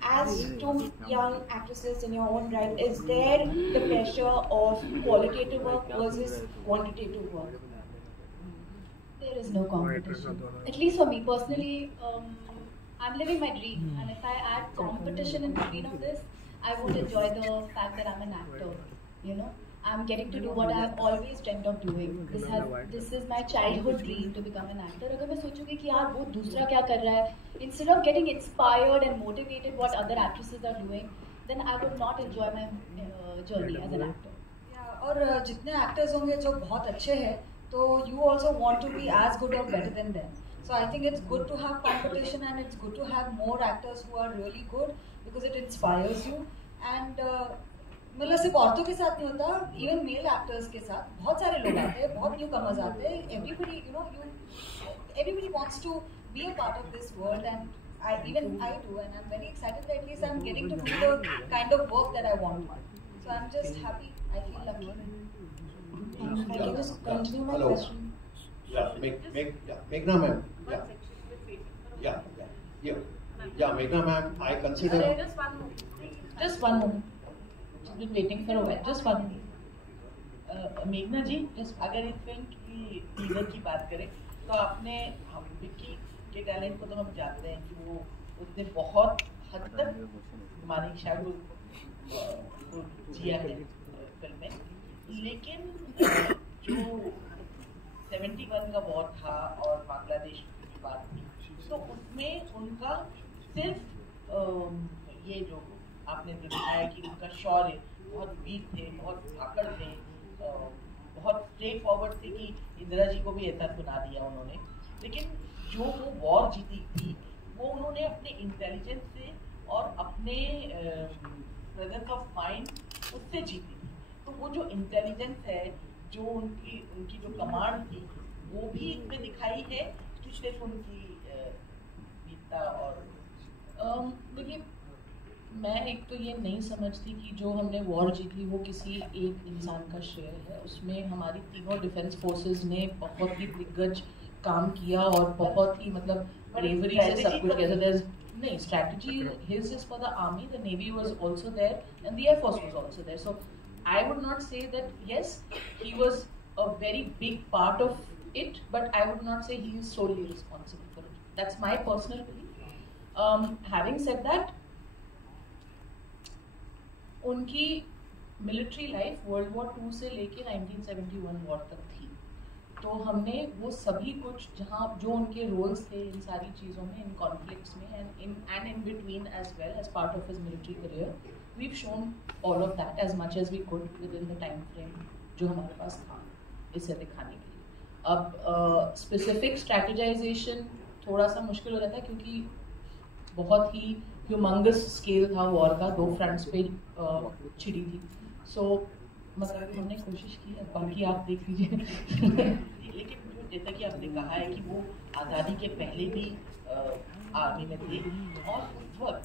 As two young actresses in your own right, is there the pressure of qualitative work versus quantitative work? There is no competition. At least for me personally, I'm living my dream, and if I add competition in between of this, I won't enjoy the fact that I'm an actor. You know, I'm getting to do what I've always dreamt of doing. This is my childhood dream to become an actor. अगर मैं सोचूंगी कि यार वो दूसरा क्या कर रहा है, instead of getting inspired and motivated what other actresses are doing, then I would not enjoy my journey as an actor. Yeah, और जितने actors होंगे जो बहुत अच्छे हैं, तो you also want to be as good or better than them. So I think it's good to have competition, and it's good to have more actors who are really good, because it inspires you. And मतलब सिर्फ औरतों के साथ नहीं होता, even male actors के साथ बहुत सारे लोग आते हैं, बहुत newcomers आते हैं. Everybody wants to be a part of this world, and I do, and I'm very excited that at least I'm getting to do the kind of work that I want. So I'm just happy. I feel lucky. I can just continue my question. Yeah, Meghna ma'am. Yeah, Meghna ma'am, I consider. Just one moment. She's been waiting for a while. Just one moment. मेघना जी, अगर इस film की teaser की बात करें तो आपने विक्की के टैलेंट को तो हम जानते हैं कि वो उसने बहुत हद तक मानेकशॉ को जिया है फिल्म में, लेकिन जो 71 का वॉर था और बांग्लादेश की बात थी, तो उसमें उनका सिर्फ ये जो आपने दिखाया कि उनका शौर्य, बहुत वीर थे, बहुत आकड़ थे, बहुत स्ट्रेट फॉरवर्ड थे कि इंदिरा जी को भी ऐसा सुना दिया उन्होंने, लेकिन जो वो वॉर जीती थी वो उन्होंने अपने इंटेलिजेंस से और अपने प्रेजेंस ऑफ माइंड उससे जीती थी. तो वो जो इंटेलिजेंस है, जो उनकी जो कमांड थी, वो भी इसमें दिखाई है कि सिर्फ उनकी वीरता. और देखिए, मैं एक तो ये नहीं समझती कि जो हमने वॉर जीती वो किसी एक इंसान का श्रेय है. उसमें हमारी तीनों डिफेंस फोर्सेस ने बहुत ही दिग्गज काम किया और बहुत ही मतलब ब्रेवरी से सब कुछ किया. नहीं, strategy his is for the army, the navy was also there, and the air force was also there. So I would not say that yes, he was a very big part of it, but I would not say he is solely responsible for it. That's my personal belief. Having said that, उनकी military life world war 2 से लेके 1971 war तक थी. तो हमने वो सभी कुछ जहाँ जो उनके रोल्स थे इन सारी चीज़ों में, इन कॉन्फ्लिक्ट्स में and in between as well as part of his military career, we've shown all of that as much as we could within the time frame जो हमारे पास था इसे दिखाने के लिए। अब स्पेसिफिक स्ट्रैटेजाइजेशन थोड़ा सा मुश्किल हो जाता है क्योंकि बहुत ही ह्यूमंगस स्केल था वॉर का, 2 फ्रंट्स पे छिड़ी थी। सो मतलब हमने कोशिश की है, बाकी आप देख लीजिए। लेकिन जैसा कि आपने कहा है कि वो आज़ादी के पहले भी आर्मी में थे और उस वक्त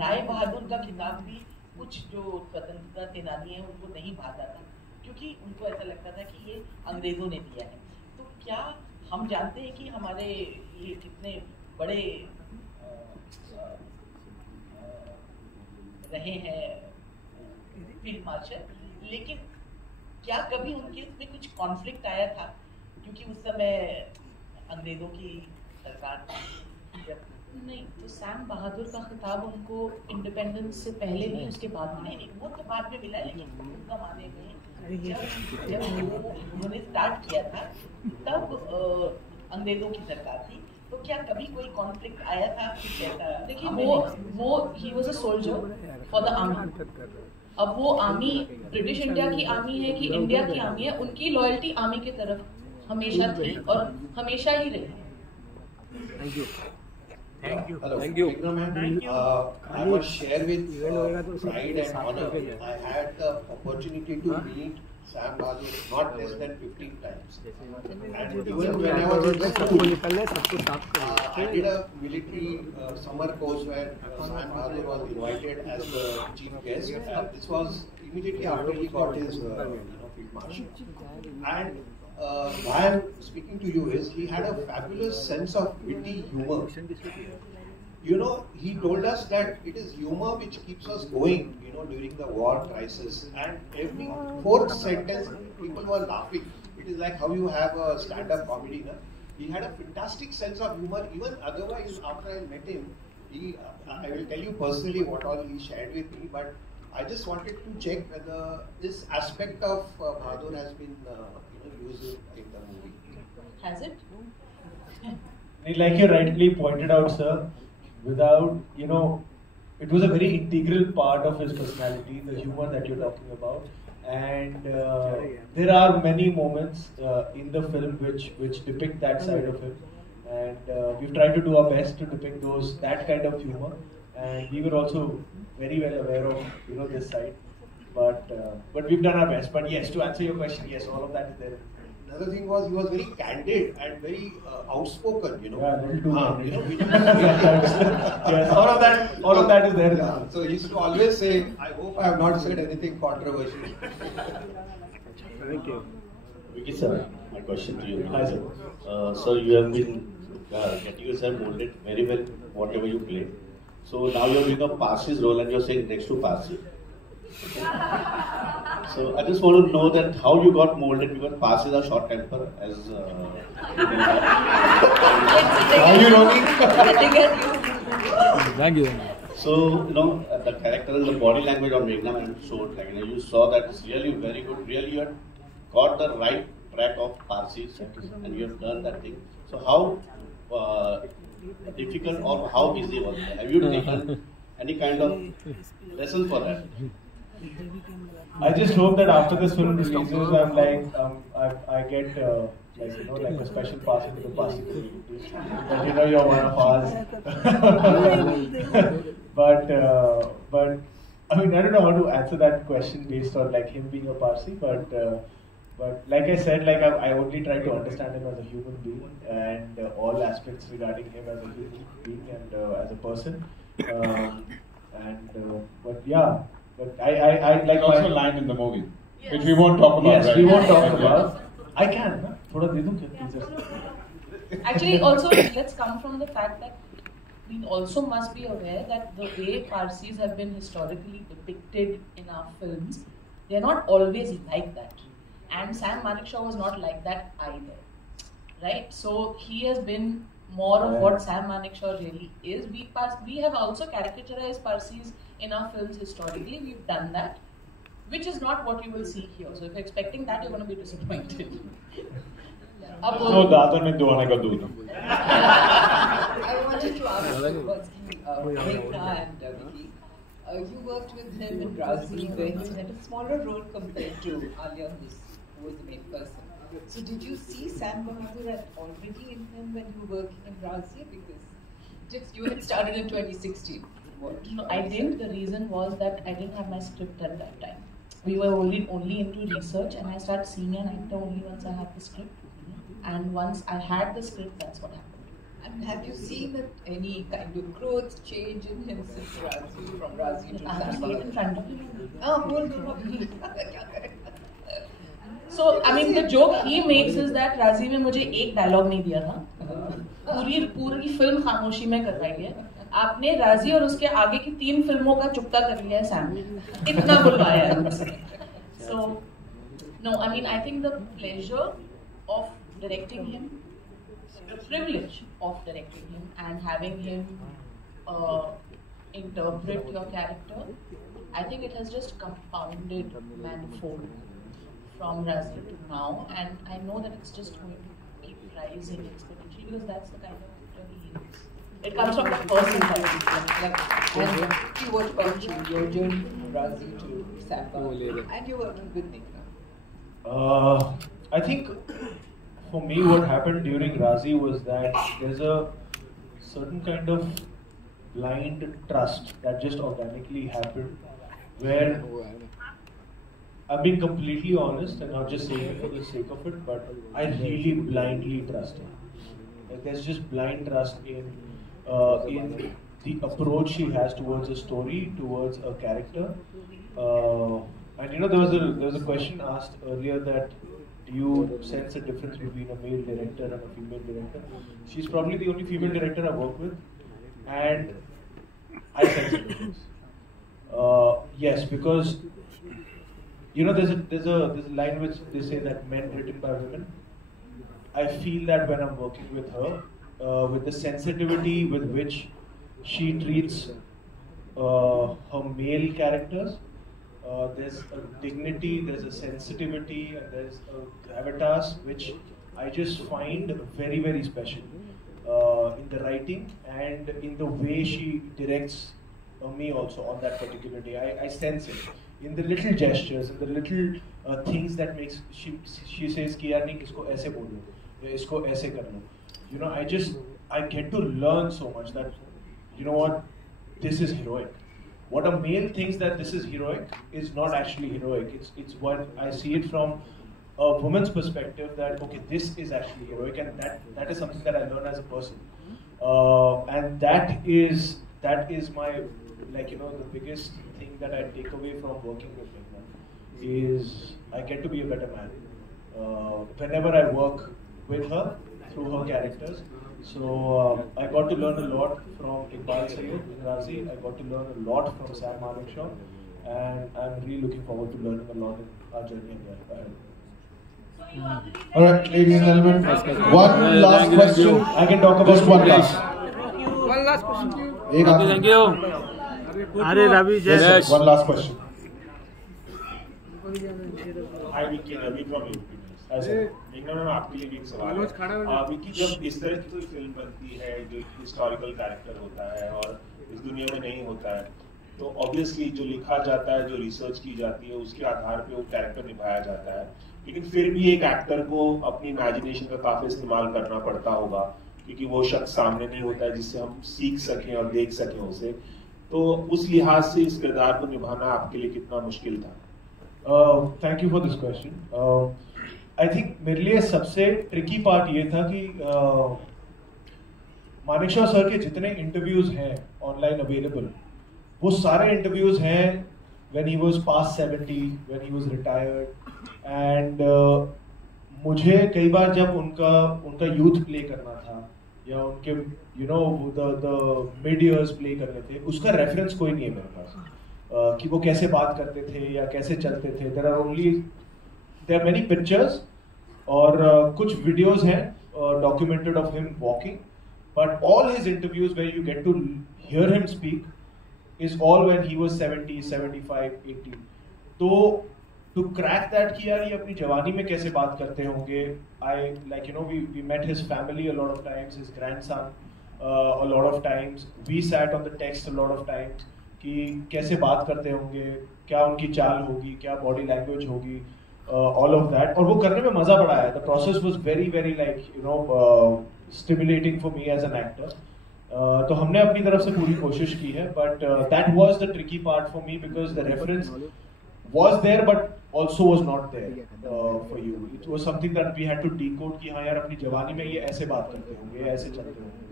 राय बहादुर का खिताब भी कुछ जो स्वतंत्रता सेनानी हैं उनको नहीं भाता था, क्योंकि उनको ऐसा लगता था कि ये अंग्रेज़ों ने दिया है। तो क्या हम जानते हैं कि हमारे ये कितने बड़े रहे हैं फील्ड मार्शल, लेकिन क्या कभी उनके इसमें कुछ कॉन्फ्लिक्ट आया था, क्योंकि उस समय अंग्रेजों की सरकार नहीं, तो सैम बहादुर का खिताब उनको इंडिपेंडेंस से पहले नहीं उसके बाद में। नहीं, वो तो बाद में मिला, लेकिन उस जमाने में जब उन्होंने स्टार्ट किया था तब अंग्रेजों की सरकार थी, तो क्या कभी कोई कॉन्फ्लिक्ट आया था कुछ ऐसा? देखिए वो he was a soldier for the army. अब वो आर्मी ब्रिटिश इंडिया की आर्मी है कि इंडिया की आर्मी है, उनकी लॉयल्टी आर्मी की तरफ हमेशा थी और हमेशा ही रही। Thank you. Hello. Thank you. I must share with pride and honor. I had the opportunity to meet Sam Bahadur not less than 15 times. And even when I was in school, I did a military summer course where Sam Bahadur was invited as the chief guest. This was immediately after he got his field marshal. And why I'm speaking to you is he had a fabulous sense of witty humor. You know, he told us that it is humor which keeps us going, during the war crisis. And every 4th sentence, people were laughing. It is like how you have a stand-up comedy. Na? He had a fantastic sense of humor. Even otherwise, after I met him, I will tell you personally what all he shared with me. But I just wanted to check whether this aspect of Bahadur has been used in the movie. Has it? Like you rightly pointed out, sir, without, it was a very integral part of his personality, the humor that you're talking about. And there are many moments in the film which depict that side of him. And we've tried to do our best to depict that kind of humor. And we were also very well aware of, this side. But we've done our best. But yes, to answer your question, yes, all of that is there. Another thing was he was very candid and very outspoken, Yeah, yes, all of that is there. Yeah. So he used to always say, "I hope I have not said anything controversial." Thank you. Vicky sir, my question to you. Hi sir. Sir, you have been getting yourself molded very well, whatever you play. So now you are doing a Parsi's role and you are saying next to Parsi. So I just want to know that how you got molded, because Parsis are short temper as Are you wrong? Thank you. So the character and the body language on Meghna ma'am showed, you saw that it's really very good. Really, you had got the right track of Parsis and you have done that thing. So how difficult or how easy was it? Have you taken any kind of lessons for that? I just hope that after this film releases, I'm like, I get like a special pass into the Parsi community. But you're one of ours. but I mean, I don't know how to answer that question based on like him being a Parsi. But like I said, like I only try to understand him as a human being and all aspects regarding him as a human being and as a person. But yeah. But I like. There's also a line in the movie, which we won't talk about. Yes, right? we won't talk about. I can. Na? Thoda de do kya? Actually, also let's come from the fact that we also must be aware that the way Parsis have been historically depicted in our films, they're not always like that. And Sam Manekshaw was not like that either, right? So he has been more of what Sam Manekshaw really is. We have also caricaturized Parsis in our films historically. We've done that, which is not what you will see here. So if you're expecting that, you're going to be disappointed. So दादा ने दुआने का दूध. I wanted to ask Meghna and Vicky. You worked with him in Brazil, where he had a smaller role compared to Alia, who was the main person. So did you see Sam Bahadur already in him when you were working in Brazil? Because you had started in 2016. No, I didn't. The reason was that I didn't have my script at that time. We were only into research, and I started seeing an actor only once I had the script. And once I had the script, that's what happened. And have you seen any kind of growth, change in him since Brazil, from Brazil to I have Sam to in front of him. Oh, So, I mean, the joke he makes is that राजी में मुझे एक dialogue नहीं दिया था, पूरी film खामोशी में करवाई है. आपने राजी और उसके आगे की 3 फिल्मों का चुकता कर लिया है सैम ने, इतना बुलवाया है. So, no, I mean, I think the pleasure of directing him, the privilege of directing him and having him interpret your character, I think it has just compounded manifold from Razi to now, and I know that it's just going to keep rising exponentially because that's the kind of actor he is. It comes from the person and you were mentioning your journey from Razi to Sam Bahadur, and you're working with Meghna. I think for me what happened during Razi was that there's a certain kind of blind trust that just organically happened, where I'm being completely honest and not just saying it for the sake of it, but I really blindly trust him. Like there's just blind trust in the approach she has towards a story, towards a character. And you know, there was a question asked earlier that do you sense a difference between a male director and a female director? She's probably the only female director I work with, and I sense a difference. Yes, because you know, there's a line which they say that men written by women. I feel that when I'm working with her, with the sensitivity with which she treats her male characters, there's a dignity, there's a sensitivity, and there's a gravitas which I just find very, very special in the writing and in the way she directs me also on that particular day. I sense it in the little gestures, in the little things that makes she says कि यार नहीं इसको ऐसे बोलो या इसको ऐसे कर लो. You know, I get to learn so much that, you know what, this is heroic. What a male thinks that this is heroic is not actually heroic. It's what I see it from a woman's perspective, that okay, this is actually heroic, and that is something that I learn as a person. And that is my, like, you know, the biggest thing that I take away from working with Meghna is I get to be a better man whenever I work with her through her characters. So I got to learn a lot from Iqbal Sayyid in Razi. I got to learn a lot from Sam Manekshaw, and I'm really looking forward to learning a lot in our journey ahead. Alright, ladies and gentlemen, one last question. I can talk about just one last. One last question. Thank you. Yes, one last question. Hi Vicky, Ravi from UP. मेघना ma'am आपके लिए भी एक सवाल है. विकी, जब इस तरह की कोई फिल्म बनती है जो हिस्टोरिकल कैरेक्टर होता है और इस दुनिया में नहीं होता है, तो ऑब्वियसली जो लिखा जाता है, जो रिसर्च की जाती है, उसके आधार पे वो कैरेक्टर निभाया जाता है. लेकिन फिर भी एक एक्टर को अपनी इमेजिनेशन का काफी इस्तेमाल करना पड़ता होगा, क्योंकि वो शख्स सामने नहीं होता है जिससे हम सीख सकें और देख सकें उसे. तो उस लिहाज से इस किरदार को निभाना आपके लिए कितना मुश्किल था? Thank you for this question. I think मेरे लिए सबसे ट्रिकी पार्ट ये था कि मानेकशॉ सर के जितने इंटरव्यूज हैं ऑनलाइन अवेलेबल, वो सारे इंटरव्यूज हैं when he was past 70, when he was retired, and मुझे कई बार जब उनका यूथ प्ले करना था या उनके you know the mid years play करने थे, उसका रेफरेंस कोई नहीं है मेरे पास कि वो कैसे बात करते थे या कैसे चलते थे. There are many pictures और कुछ videos हैं documented of him walking, but all his interviews where you get to hear him speak is all when he was 70, 75, 80. तो to crack that कि यार ये अपनी जवानी में कैसे बात करते होंगे. We met his family a lot of times, his grandson a lot of times. We sat on the text a lot of times कि कैसे बात करते होंगे, क्या उनकी चाल होगी, क्या body language होगी, all of that. और वो करने में मजा बड़ा आया. The process was very stimulating for me as an actor. तो हमने अपनी तरफ से पूरी कोशिश की है, but that was the tricky part for me because the reference was there but also was not there for you. It was something that we had to decode कि हाँ यार अपनी जवानी में ये ऐसे बात करते होंगे, ऐसे चलते होंगे.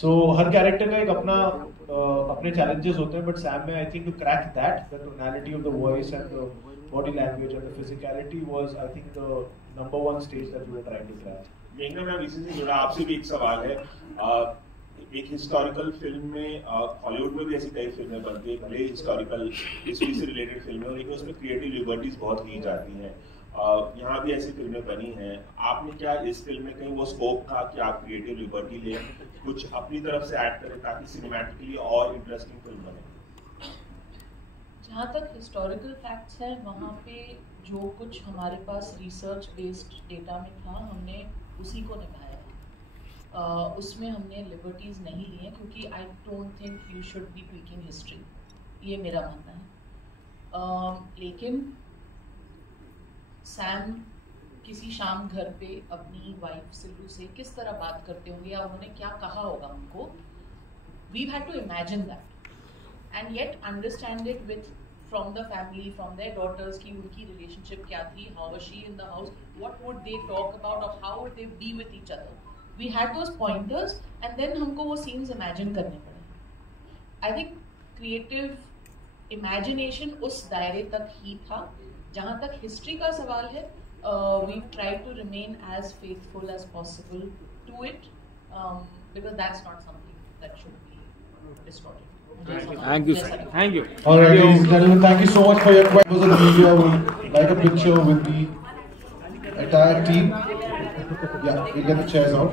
So हर character का एक अपने challenges होते हैं, but Sam में I think to crack that, the tonality of the voice and the body language and the physicality was I think the #1 stage that we were trying to crack. मेघना ma'am इसी से जुड़ा आपसे भी एक सवाल है. एक हिस्टोरिकल फिल्म में हॉलीवुड में भी ऐसी कई फिल्में बनती है, भले हिस्टोरिकल हिस्ट्री से रिलेटेड फिल्में हो, लेकिन उसमें क्रिएटिव लिबर्टीज बहुत ली जाती हैं. यहाँ भी ऐसी फिल्में बनी हैं. आपने क्या इस फिल्म में कहीं वो स्कोप था कि आप क्रिएटिव लिबर्टी लें, कुछ अपनी तरफ से ऐड करें ताकि सिनेमैटिकली और इंटरेस्टिंग फिल्म बने? जहाँ तक हिस्टोरिकल फैक्ट्स हैं, वहाँ पे जो कुछ हमारे पास रिसर्च बेस्ड डेटा में था, हमने उसी को निभाया. उसमें हमने लिबर्टीज नहीं लिए क्योंकि I don't think you should be tweaking history, ये मेरा मानना है. लेकिन सैम किसी शाम घर पे अपनी वाइफ सिल्लू से किस तरह बात करते होंगे या उन्होंने क्या कहा होगा उनको, we had to imagine that and yet understand it with from the family, from their daughters की उनकी रिलेशनशिप क्या थी, how was she in the house, what would they talk about और how would they be with each other. We had those pointers and then हमको वो scenes imagine करने पड़े. I think creative imagination उस दायरे तक ही था. जहाँ तक history का सवाल है, we've tried to remain as faithful as possible to it because that's not something that should be distorted. Thank you, sir. Thank you. All right, ladies and gentlemen, thank you so much for your questions. The media would like a picture with the entire team. Yeah, we'll get the chairs out.